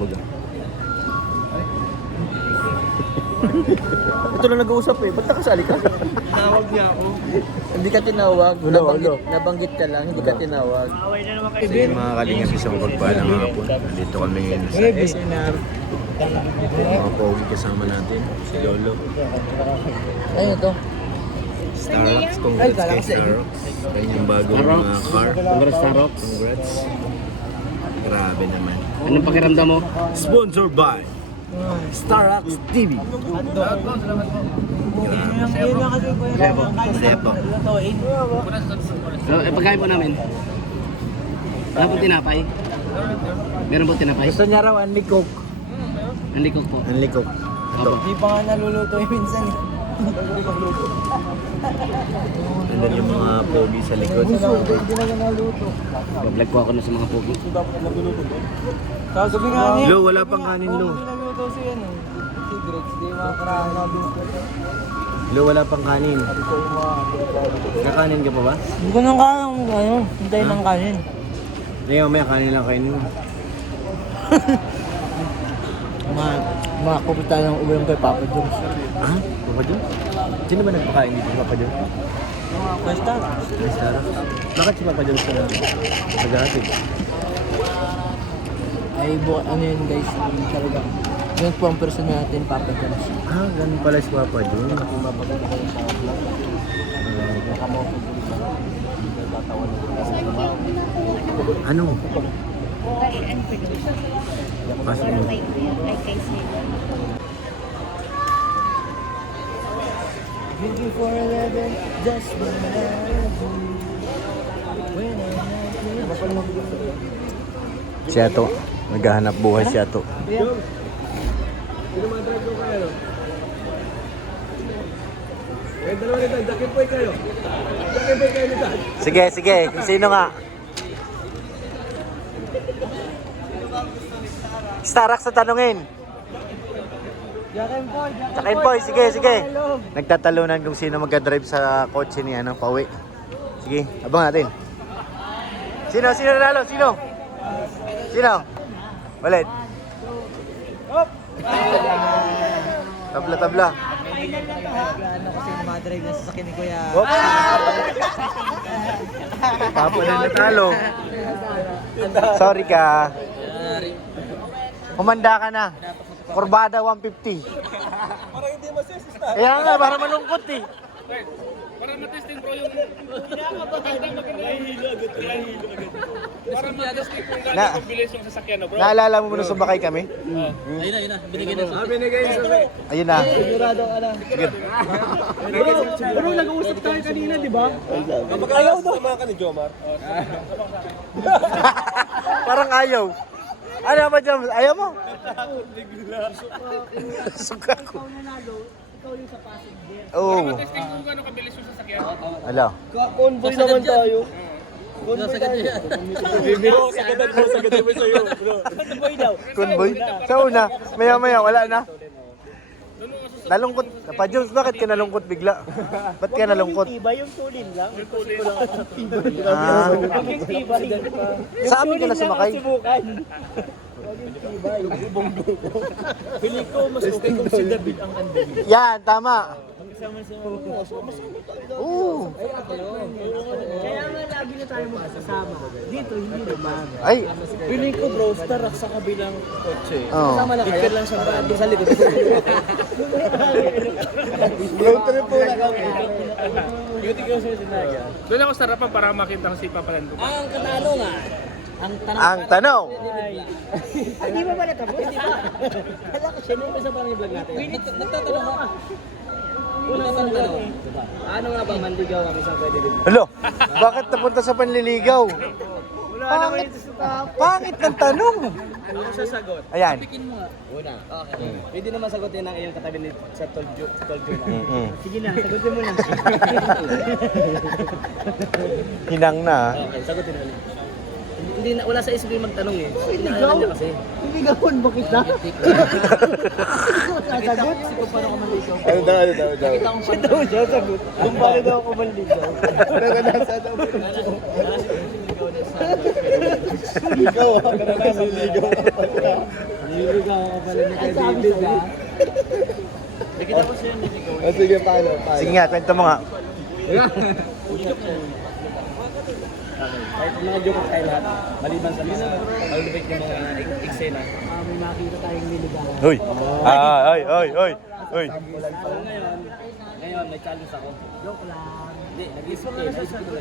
kumbaga. Ito lang nag-uusap eh. Ba't nakasali ka? Tawag niya ako. Hindi ka tinawag. Nabanggit ka lang, hindi ka tinawag. Away na naman Sige mga kalingap, isang pagpalang hapon. Nandito kami ngayon sa SNR. Mga pogi kasama natin. Si Lolo. Ayun ito. Starrocks. Congrats kay Starrocks. Yan yung bagong car. Congrats, Starrocks. Congrats. Grabe naman. Anong pakiramdam mo? Sponsored by Starrocks TV. Sepo. Pagkain po namin. Wala po tinapay? Meron po tinapay? Gusto niya raw ang likok. Ang likok po. Ang likok. Ito. Di pa nga naluluto minsan eh. Nandun yung mga pogi sa likod. Hindi na naluto. Bablog po ako na sa mga pogi. Sabi nga niya. Lo, wala pang kanin, Lo. Hindi naluto siya yan eh. Si Grex, di makakarahan na dito. Lo, wala pang kanin. Kakanin ka pa ba? Hindi ko nang kaya hintayin ng kanin. Hindi, mamaya kanin lang kainin mo. Makakupit tayo ng ulam kay Papa Jones. Ha? Papa John? Sino ba nagpakain dito? Papa John? Basta. Ay, Sarah. Bakit si Papa John sa nag-aatid? Ay, ano yun guys, talagang. Yun po ang person natin, Papa Jones. Ah, ganun pala si Papa John. Kung mapagod kayo sa vlog, nakamoto po dito. Tatawa na po. Ano? Cash and production. Pasok mo. May ay kay Sir. Thank you for 11, just when Siya to. Naghahanap buhay siya to. Sige, sige. Kung sino nga. Starrocks na tanungin. Jack and Poy, sige, sige. Nagtatalunan kung sino magdadrive sa kotse ni ano, pauwi. Sige, abang natin. Sino nanalo? Sino? Ulit. Tabla. Ano kasi madrive na sasakyan ni Kuya. Papo na natalo. Sorry ka. Humanda ka na. Kurbada 150. Para hindi masisista. Kaya nga, para malungkot eh. Para matesting bro yung para matesting kung gaano kabilis yung sasakyan no bro. Naalala mo na sumakay kami? Ayun na. Binigay na sa Ayun na. Sigurado ka lang. Sige. Pero nag-uusap tayo kanina, di ba? Ayaw daw. Parang ayaw. Ano ba dyan? Ayaw mo? Suka ko. Ikaw yung sa passenger. Oo. Matesting kung gaano kabilis yung sasakyan. Ala. Convoy naman tayo. Sagadan mo sa'yo, bro. Convoy daw. Convoy? Sa una, maya-maya, wala na. Nalungkot. Pa Jones, bakit ka nalungkot bigla? Ba't ka nalungkot? Iba yung tulin lang. Kasi ko lang ang tibay. Ah. Yung tibay. Sa amin ka na sumakay. Subukan. Pili ko, mas okay kung si David ang andin. Yan, tama. Oo. Kaya nga lagi na tayo magkasama. Dito, hindi naman. Ay. Piling ko bro, Starrocks sa kabilang kotse. Oo. Kasama lang kaya lang sa bando sa likod. Road trip po na kami. Beauty ko sa sinaga. Doon ako sarapan para makita si Papa Lando. Ang katanungan. Ang tanong. Hindi ba natapos? Hala ko siya nung sa parang vlog natin. Nagtatanong ako. Unang tanong. Ano nga ba manligaw ang isang pwede din? Hello, bakit napunta sa panliligaw? Pangit ng tanong. Ano sasagot? Ayan. Una. Okay. Pwede naman sagutin ang iyong katabi ni sa Toljo na. Sige na, sagutin mo na. Hinang na. Okay, sagutin na. Hindi na, wala sa isip yung magtanong eh. Inaalam niya kasi. Hindi gawin mo kita. Sasagot? Kung paano ka manligaw. Ano daw? Nakita kong siya daw siya sagot. Kung paano daw ako manligaw. Nasa daw mo. Ikaw, karanasan ligaw. Niligaw ka pala ni Kay David, ha? Nakita ko siya niligaw. Sige, paano? Sige nga, kwento mo nga. Kahit mga joke tayo lahat, maliban sa mga malulupit ng mga eksena. May makita tayong niligawan. Hoy! Hoy! Ngayon, may challenge ako. Joke lang. Hindi, nag-isip ko. Nag-isip ko.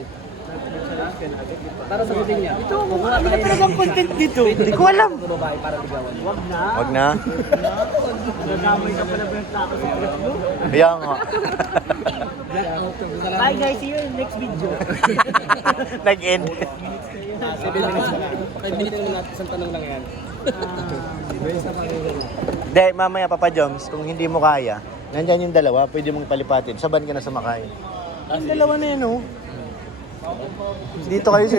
Para sagutin niya. Ito, ano na talagang content dito? Hindi ko alam. Ito babae para ligawan. Wag na. Wag na. Nadamay ka pala ba yung tao sa Facebook? Kaya nga. Bye guys, see you in next video. Nag-end. 7 minutes na. 5 minutes naman natin, isang tanong lang yan. Hindi, mamaya Papa Joms, kung hindi mo kaya, nandyan yung dalawa, pwede mong palipatin. Saban ka na sumakay. Ang dalawa na yun, oh. Dito kayo sa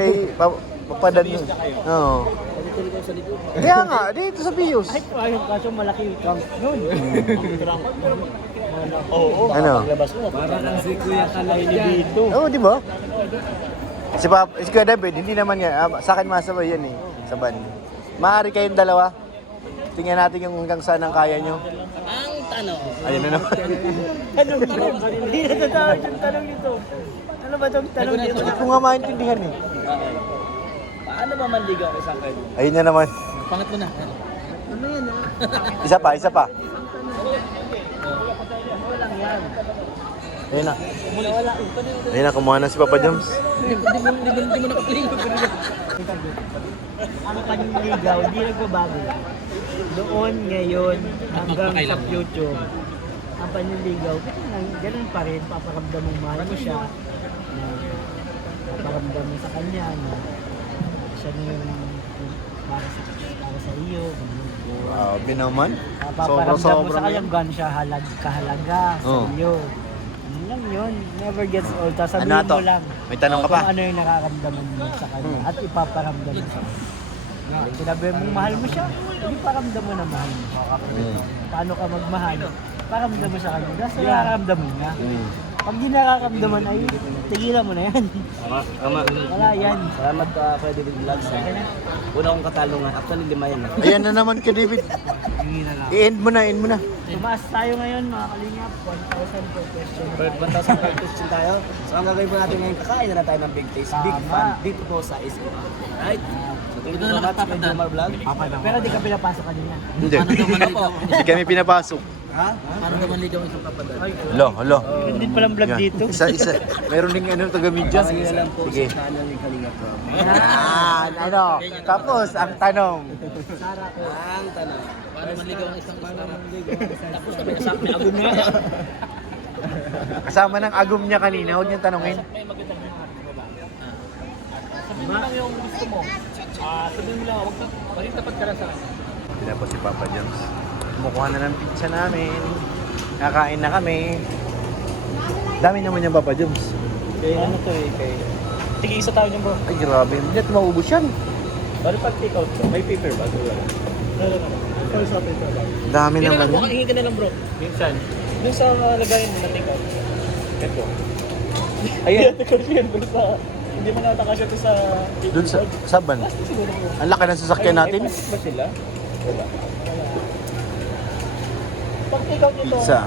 papadan nyo. Oo. Kaya nga, dito sa Pius. Ay, ayun, kaso malaki yung trunk yun. Oo, Ano? paglabas mo. Parang ang si Kuya Kalay ni Vito. Oo, di ba? Si Kuya David, hindi naman yan. Sa akin masabay yan eh. Saban. Maaari kayong dalawa. Tingnan natin yung hanggang saan ang kaya nyo. Ang tanong. Ayun na naman. Tanong nito. Hindi natatawag yung tanong nito. Ano ba itong tanong nito? Hindi ko nga maintindihan eh. Paano ba manligaw ang isang kayo? Ayun na naman. Pangatlo na. Ano yan Isa pa. Walang yan. Ayun na. Wala. Ayun na, kumuha na si Papa Joms. Hindi mo nakapiling. Ang panligaw, hindi nagbabago. Noon, ngayon, hanggang sa future, ang panliligaw, ganun pa rin, paparamdam mong mahal mo siya, na paparamdam mo sa kanya, na siya na yung para sa iyo. Grabe naman. Paparamdam mo sa Sobra-sobra kanya kung gaano siya kahalaga sa Oo. iyo. Yun lang yun, never gets old. Sasabihin Ano to? mo lang May tanong ka pa? kung ano yung nakakamdaman mo sa kanya at ipaparamdam mo sa kanya. Sinabi mong mahal mo siya, hindi paramdam mo na mahal mo. Paano ka magmahal? Paramdam mo sa kanya. Kasi nakakamdam mo niya. Pag di nakakamdaman ay tigilan mo na yan. Tama. Wala yan. Salamat ka, Kuya David Vlogs. Una kong katalungan. Actually, 5 yan. Ayan na naman ka, David. I-end mo na. Tumaas tayo ngayon mga kalingap. 1,000 per question. 1,000 per question tayo. So, ang gagawin po natin ngayon, kakain na tayo ng Big Taste. Big Fun. Dito po sa SM. Right? So, thank you so much, Kuya Jomar Vlog. Pero di ka pinapasok kanina. Hindi. Hindi kami pinapasok. Paano naman ligaw isang kapadal? Hala. Hindi palang vlog Yan. dito. Isa. Meron ding taga-media. Sige na lang po Sige. sa channel ni Kalinga Pro. Ano? Tapos, ang tanong. Ang tanong. Paano manligaw ang isang kasama? Tapos kami kasama ni Agum nga. Kasama ng agum niya kanina, huwag niyang tanongin. Sabihin mo lang yung gusto mo. Sabihin mo lang, maging tapat ka lang sa kanya. Pinapos si Papa Joms. Kumukuha na ng pizza namin. Kakain na kami. Dami naman yung Papa Joms. Kaya ano to eh, kay... Tig-isa tayo niyan bro. Ay, grabe. Hindi natin maubos yan. Bali pag take out ka, may paper ba? Wala. Wala sa paper ba? Dami naman yan. Hingi ka na lang bro. Minsan. Doon sa lagayan na take out. Ito. Ayan. Yan bro sa... Hindi mo natakasya to sa... Doon sa Saban. Siguro bro. Ang laki ng sasakyan natin. Ba sila? Wala. Pag take out nito, Pizza.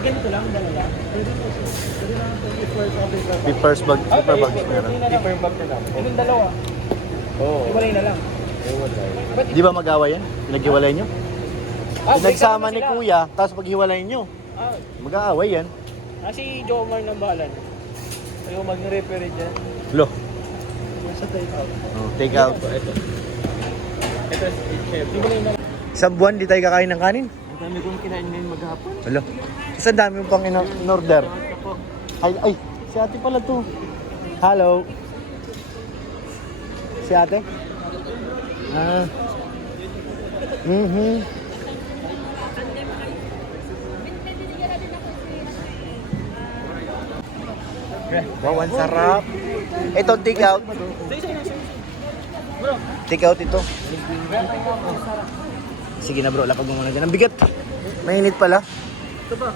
ganito lang, dalawa. Pwede lang ito paper Peppers bag. Pepper bags meron. Paper bag na lang. Yung dalawa. Oo. Iwalay na lang. Di ba mag-away yan? Pinaghiwalay nyo? Pinagsama ni sila. Kuya, tapos paghiwalay nyo. Ah, Mag-aaway yan. si Jomar ng bahala. Ayaw mag-repair dyan. Lo. Sa take out. Oh, take out. Ito, chef. Iwalay na lang. Isang buwan, di tayo kakain ng kanin. Ang dami kong kinain ngayon maghapon. Alo. Kasi ang dami mo pang in-order. Ay, si ate pala to. Hello. Si ate? Wow, ang sarap. Ito, take out. Take out ito. Sige na bro, lapag mo muna dyan. Ang bigat. Mainit pala. Ito ba?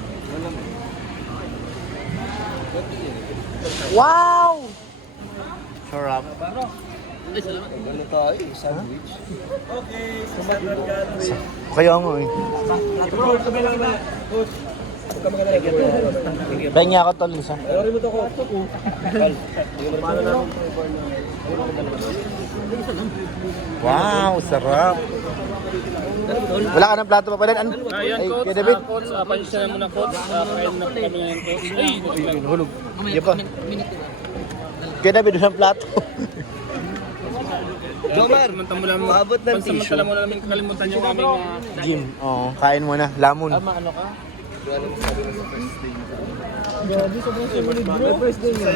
Wow! Sarap. Ano tayo? Sandwich. Kaya nga eh. Pahingi ako tol isa. Wow, sarap. Wala ka ng plato pa pala. Ayan, Ay, coach. Kuya David. Coach, pasensya na muna, coach. Kain na kami ngayon, coach. Ay, Hulog. Di pa. Kuya David, isang plato. Jomar, paabot ng pansamantala mo na namin kalimutan yung aming Jim, oo. Kain mo na. Lamon. ano ka?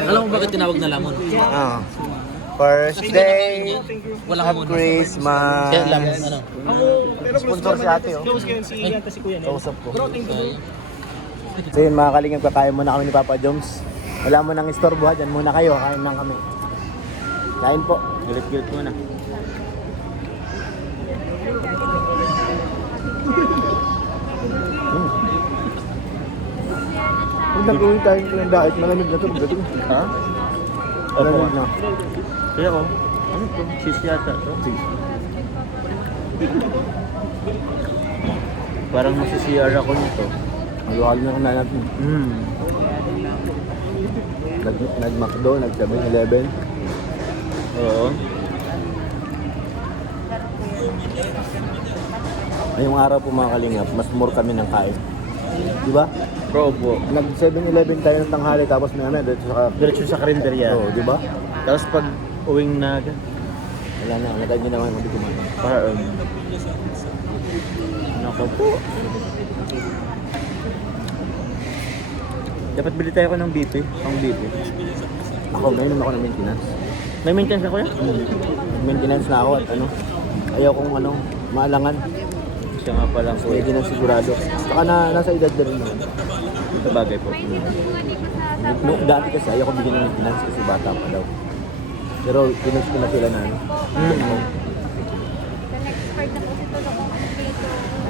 Alam mo bakit tinawag na lamon? Ah. First day Walang of Christmas. Kaya lamon, ano? Sponsor si ate, oh. Si Kuya Nel. Kausap ko. So yun mga kalingap, kakain muna kami ni Papa Joms. Wala mo nang istorbo ha, dyan muna kayo, kain lang kami. Kain po, gilit-gilit muna. Kung nag-uwi tayo ng diet, malamig na ito. Ha? Malamig na. Kaya ko, ano ito? Cheese yata ito. Parang masisiyar ako nito. Maluwal na kanala natin. Nag-McDo, nag-7-Eleven. Oo. Ngayong araw po mga kalingap, mas more kami ng kain. Di ba? Opo. Nag-7-Eleven tayo ng tanghali tapos may ano, Diretso sa karinderya. Oo, di ba? Tapos pag uwing na, Wala na, natay nyo naman hindi kumain. para Nako po. Dapat bili tayo ko ng BP, pang BP. Ako, mayroon ako ng maintenance. May maintenance ako yan? Maintenance na ako at ano, ayaw kong ano, maalangan. Siya nga pala po. Hindi na sigurado. Saka nasa edad na rin naman. Sa bagay po. No, dati kasi ayaw ko bigyan ng maintenance kasi bata pa daw. Pero pinost ko na sila na ano.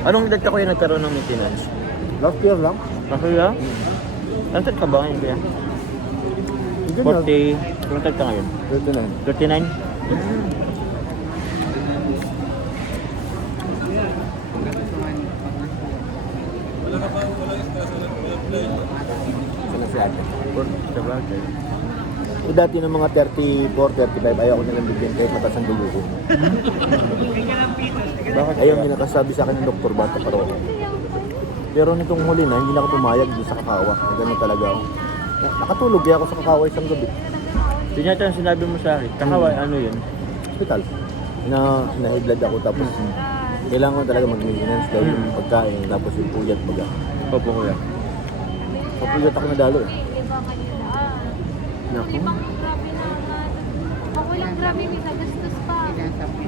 Anong edad ka kuya nagkaroon ng maintenance? Last year lang. Kaya? Ano ka ba ngayon kuya? Hindi na. 40, anong ka ngayon? Ito na. 39? Sila si ate. Sa bagay. So, dati ng mga 34, 35, ayaw ko nilang bigyan kahit mataas ang dugo ko. Bakit? Ayaw nakasabi sa akin ng doktor, bata pa raw ako. Pero nitong huli na, hindi na ako pumayag doon sa kakawa. Ganun talaga ako. Nakatulog kaya ako sa kakawa isang gabi. Yun yata ang sinabi mo sa akin. Kakaway, ano yun? Hospital. Na-high blood ako tapos kailangan ko talaga mag-maintenance dahil yung pagkain tapos yung puyat baga. Opo kuya. Papuyat ako nadalo eh. Naku. Ako lang grabe, may nagastos pa. Sabi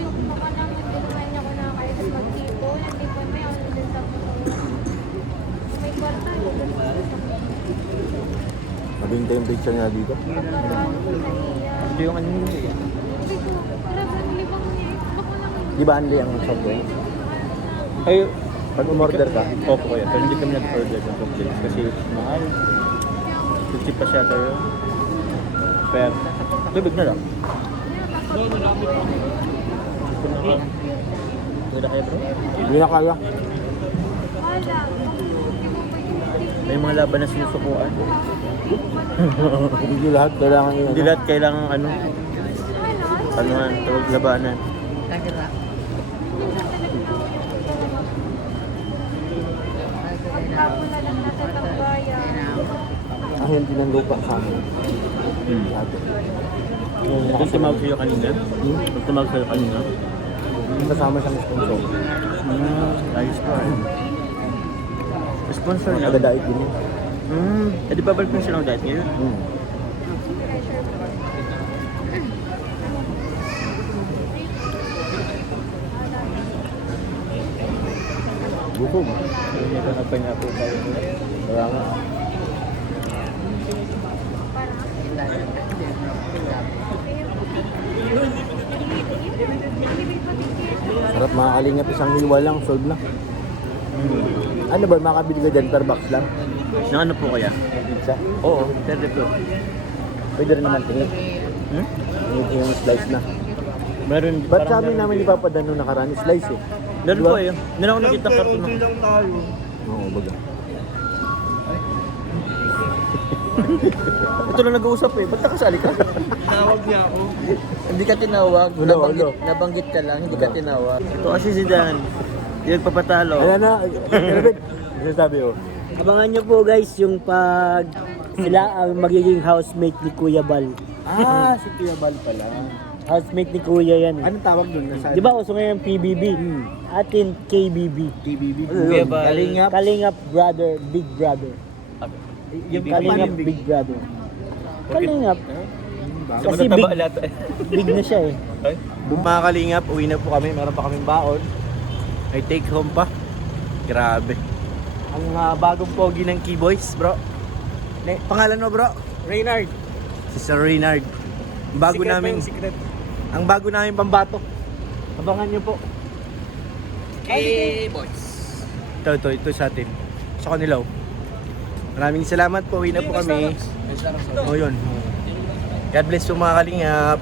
ko, baka naman tulungan niya ko na kahit mag-tipon. Nagtipon may ano din sa may kwarta. Mabintay yung picture niya dito. Pagkaroon ko sa iya. Ito yung ano yun eh. Sabi ko, grabe ang libang niya. Baka naman Di ba Anli ang soft drinks? Ay, Pag umorder ka, opo kuya. Pero hindi kami nag-order ng soft drinks kasi mahal. 50 pa siya tayo. Pero, tubig na lang. Wala kayo bro? hindi na kaya. wala. May mga laban na sinusukuan. Hindi lahat kailangan yun. Hindi lahat kailangan ano, tawag labanan. Pagkapo na lang nasa tambayan. Ayun, tinanglupa sa amin. Ate. Kung tumawag sa'yo kanina? Kung tumawag sa'yo kanina? Kasama siyang sponsor. Ayos pa eh. Sponsor niya? Nagdadait din yun. Eh di babalik mo siya ng diet ngayon? Bukog. Hindi ka nag-pineapple tayo. Kaya nga. Sarap mga kalingap, isang hiwa lang, solve na. Ano ba, makabili ka dyan per box lang? Na ano po kaya? Pizza? Oo, 30 po. Pwede rin naman tingin. Yung slice na. Meron, Ba't parang sa amin meron namin din. ipapadaan nung nakaraan slice eh? Meron Diba? po eh. Meron ako nakita karton na. Oo, baga. Ito lang nag-uusap eh. Ba't nakasali ka? Tawag niya ako. Hindi ka tinawag. Ulo, ulo. Nabanggit ka lang, hindi ka tinawag. Ito kasi si Dan. Hindi nagpapatalo. Ayan na. David, ano sabi ko? Abangan nyo po guys yung pag sila ang magiging housemate ni Kuya Bal. Ah, si Kuya Bal pala. Housemate ni Kuya yan eh. Anong tawag doon? Di ba uso ngayon PBB? Atin KBB. TBB. Kuya Bal. Kalingap. Kalingap brother, big brother. Yung Kalingap big brother. Kalingap. Kasi big, big na siya eh. Mga kalingap, uwi na po kami. Meron pa kaming baon. May take home pa. Grabe. Ang bagong pogi ng Keyboys, bro. Pangalan mo, bro? Reynard. Si Sir Reynard. Ang bago namin, Secret. ang bago namin pambato. Abangan nyo po. K-Boys. Ito sa atin. Sa kanila. Maraming salamat po. Uwi na po kami. Oh, yun. God bless po mga kalingap.